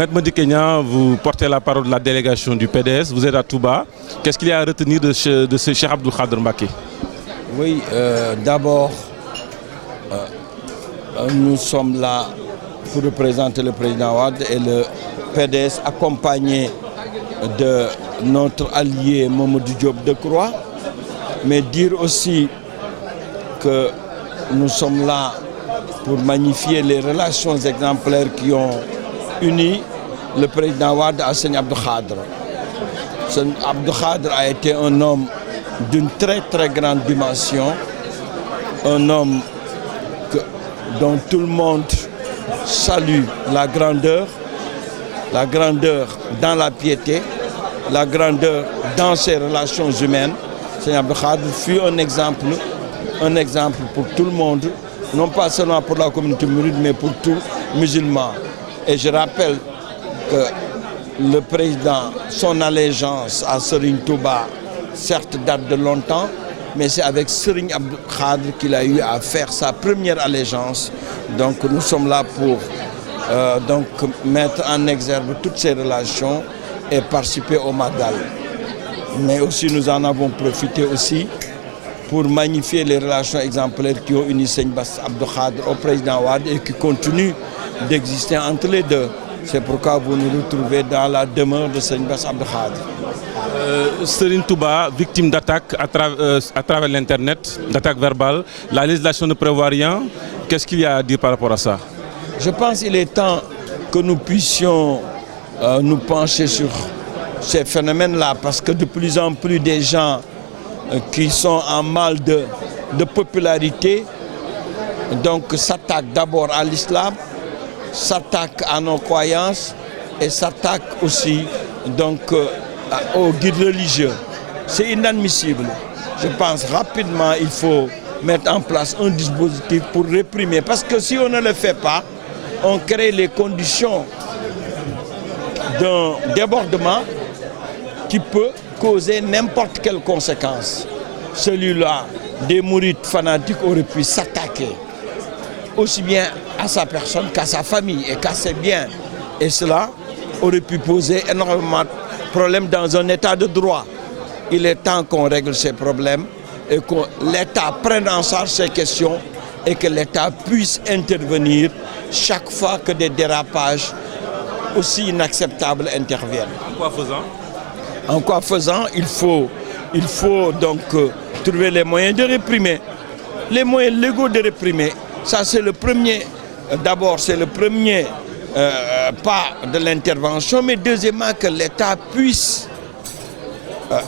Maître Madické Niang, vous portez la parole de la délégation du PDS, vous êtes à Touba. Qu'est-ce qu'il y a à retenir de ce Cheikh Abdou Khadr Mbacké? Oui, d'abord, nous sommes là pour représenter le président Wade et le PDS accompagné de notre allié Mamadou Diop Decroix, mais dire aussi que nous sommes là pour magnifier les relations exemplaires qui ont uni le président Wade à Seigne Abdou Khadr. Seigne Abdou Khadr a été un homme d'une très très grande dimension, un homme dont tout le monde salue la grandeur dans la piété, la grandeur dans ses relations humaines. Seigne Abdou Khadr fut un exemple pour tout le monde, non pas seulement pour la communauté mouride, mais pour tous musulmans. Et je rappelle que le président, son allégeance à Serigne Touba, certes date de longtemps, mais c'est avec Serigne Abdou Khadr qu'il a eu à faire sa première allégeance. Donc nous sommes là pour mettre en exergue toutes ces relations et participer au Magal. Mais aussi nous en avons profité aussi pour magnifier les relations exemplaires qui ont uni Seigne Bass Abdou Khadr au président Wade et qui continuent d'exister entre les deux. C'est pourquoi vous nous retrouvez dans la demeure de Seigne Bass Abdou Khadr. Serigne Touba, victime d'attaques à travers l'Internet, d'attaques verbales. La législation ne prévoit rien. Qu'est-ce qu'il y a à dire par rapport à ça? Je pense qu'il est temps que nous puissions nous pencher sur ces phénomènes-là, parce que de plus en plus des gens qui sont en mal de popularité donc s'attaquent d'abord à l'islam, s'attaquent à nos croyances et s'attaquent aussi donc aux guides religieux. C'est inadmissible. Je pense rapidement il faut mettre en place un dispositif pour réprimer, parce que si on ne le fait pas, on crée les conditions d'un débordement qui peut causer n'importe quelle conséquence. Celui-là, des mourides fanatiques auraient pu s'attaquer aussi bien à sa personne qu'à sa famille et qu'à ses biens. Et cela aurait pu poser énormément de problèmes dans un état de droit. Il est temps qu'on règle ces problèmes et que l'État prenne en charge ces questions et que l'État puisse intervenir chaque fois que des dérapages aussi inacceptables interviennent. En quoi faisant? En quoi faisant, il faut donc trouver les moyens de réprimer, les moyens légaux de réprimer. Ça, c'est le premier, d'abord, c'est le premier pas de l'intervention, mais deuxièmement, que l'État puisse,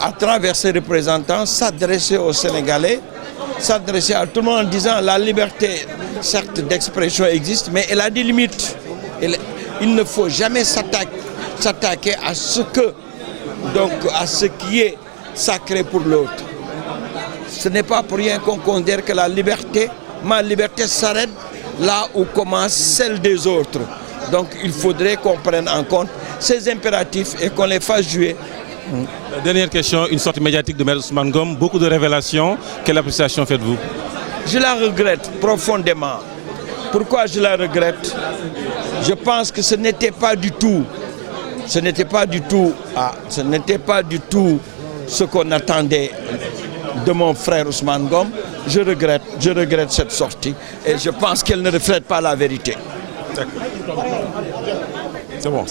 à travers ses représentants, s'adresser aux Sénégalais, s'adresser à tout le monde en disant la liberté, certes, d'expression existe, mais elle a des limites. Il ne faut jamais s'attaquer à ce qui est sacré pour l'autre. Ce n'est pas pour rien qu'on considère que ma liberté s'arrête là où commence celle des autres. Donc il faudrait qu'on prenne en compte ces impératifs et qu'on les fasse jouer. Dernière question, une sortie médiatique de Maître Ousmane Ngom, beaucoup de révélations. Quelle appréciation faites-vous? Je la regrette profondément. Pourquoi je la regrette? Je pense que ce n'était pas du tout ce qu'on attendait de mon frère Ousmane Ngom. Je regrette cette sortie et je pense qu'elle ne reflète pas la vérité. D'accord. C'est bon.